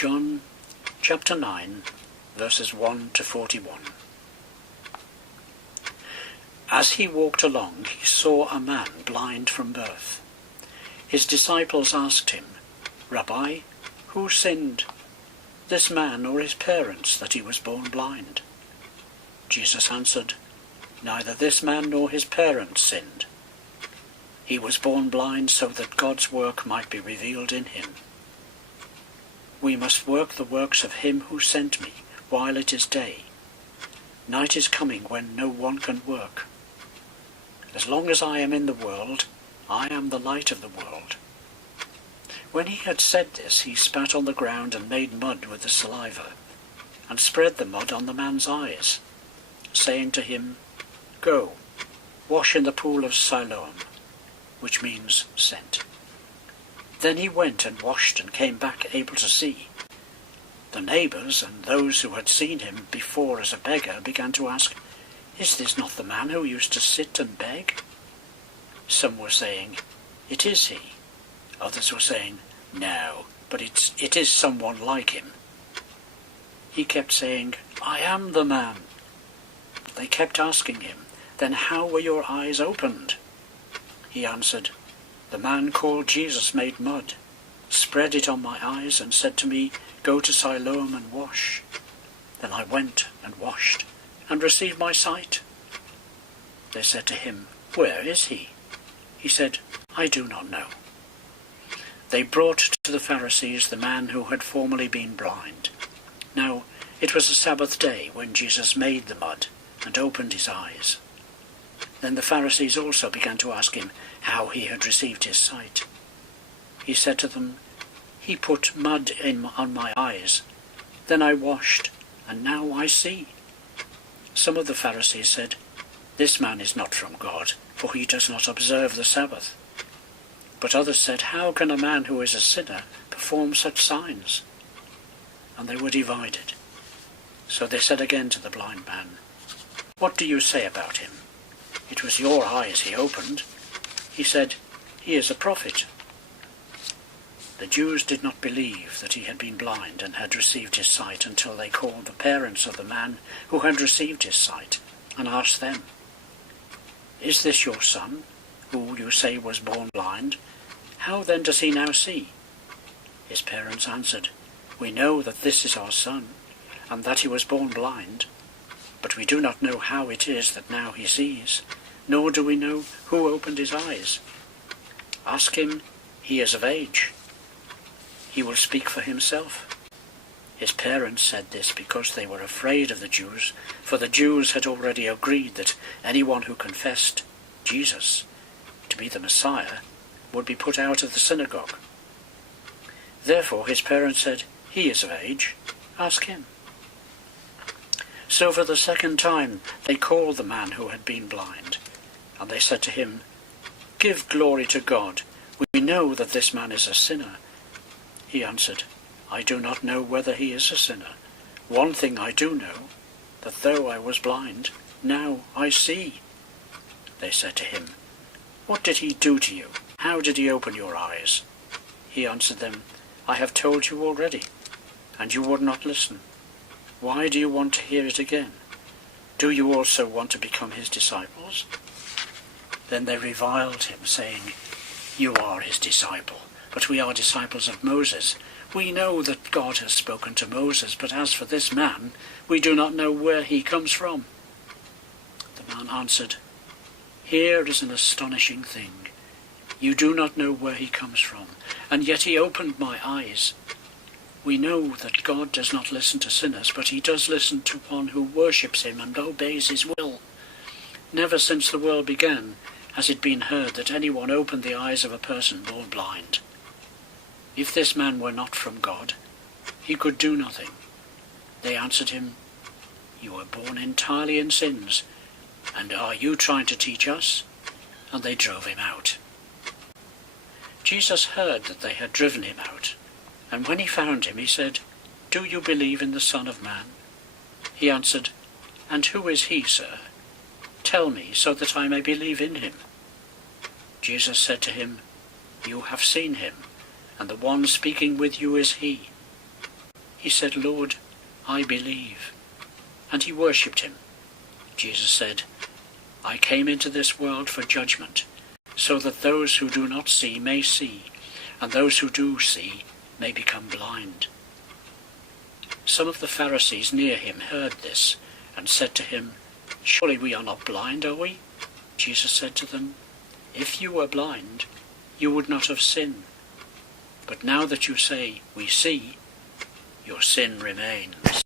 John chapter 9, verses 1 to 41. As he walked along, he saw a man blind from birth. His disciples asked him, "Rabbi, who sinned, this man or his parents, that he was born blind?" Jesus answered, "Neither this man nor his parents sinned. He was born blind so that God's work might be revealed in him. We must work the works of him who sent me while it is day. Night is coming when no one can work. As long as I am in the world, I am the light of the world." When he had said this, he spat on the ground and made mud with the saliva, and spread the mud on the man's eyes, saying to him, "Go, wash in the pool of Siloam," which means sent. Then he went and washed and came back able to see. The neighbours and those who had seen him before as a beggar began to ask, "Is this not the man who used to sit and beg?" Some were saying, "It is he." Others were saying, "No, but it is someone like him." He kept saying, "I am the man." They kept asking him, "Then how were your eyes opened?" He answered, "The man called Jesus made mud, spread it on my eyes, and said to me, 'Go to Siloam and wash.' Then I went and washed, and received my sight." They said to him, "Where is he?" He said, "I do not know." They brought to the Pharisees the man who had formerly been blind. Now it was a Sabbath day when Jesus made the mud and opened his eyes. Then the Pharisees also began to ask him how he had received his sight. He said to them, "He put mud on my eyes. Then I washed, and now I see." Some of the Pharisees said, "This man is not from God, for he does not observe the Sabbath." But others said, "How can a man who is a sinner perform such signs?" And they were divided. So they said again to the blind man, "What do you say about him? It was your eyes he opened." He said, "He is a prophet." The Jews did not believe that he had been blind and had received his sight until they called the parents of the man who had received his sight and asked them, "Is this your son, who you say was born blind? How then does he now see?" His parents answered, "We know that this is our son, and that he was born blind. But we do not know how it is that now he sees, nor do we know who opened his eyes. Ask him, he is of age. He will speak for himself." His parents said this because they were afraid of the Jews, for the Jews had already agreed that anyone who confessed Jesus to be the Messiah would be put out of the synagogue. Therefore his parents said, "He is of age, ask him." So for the second time they called the man who had been blind, and they said to him, "Give glory to God. We know that this man is a sinner." He answered, "I do not know whether he is a sinner. One thing I do know, that though I was blind, now I see." They said to him, "What did he do to you? How did he open your eyes?" He answered them, "I have told you already, and you would not listen. Why do you want to hear it again? Do you also want to become his disciples?" Then they reviled him, saying, "You are his disciple, but we are disciples of Moses. We know that God has spoken to Moses, but as for this man, we do not know where he comes from." The man answered, "Here is an astonishing thing. You do not know where he comes from, and yet he opened my eyes. We know that God does not listen to sinners, but he does listen to one who worships him and obeys his will. Never since the world began has it been heard that anyone opened the eyes of a person born blind. If this man were not from God, he could do nothing." They answered him, "You were born entirely in sins, and are you trying to teach us?" And they drove him out. Jesus heard that they had driven him out, and when he found him, he said, "Do you believe in the Son of Man?" He answered, "And who is he, sir? Tell me, so that I may believe in him." Jesus said to him, "You have seen him, and the one speaking with you is he." He said, "Lord, I believe." And he worshipped him. Jesus said, "I came into this world for judgment, so that those who do not see may see, and those who do see may become blind." Some of the Pharisees near him heard this, and said to him, "Surely we are not blind, are we?" Jesus said to them, "If you were blind, you would not have sinned. But now that you say, 'We see,' your sin remains."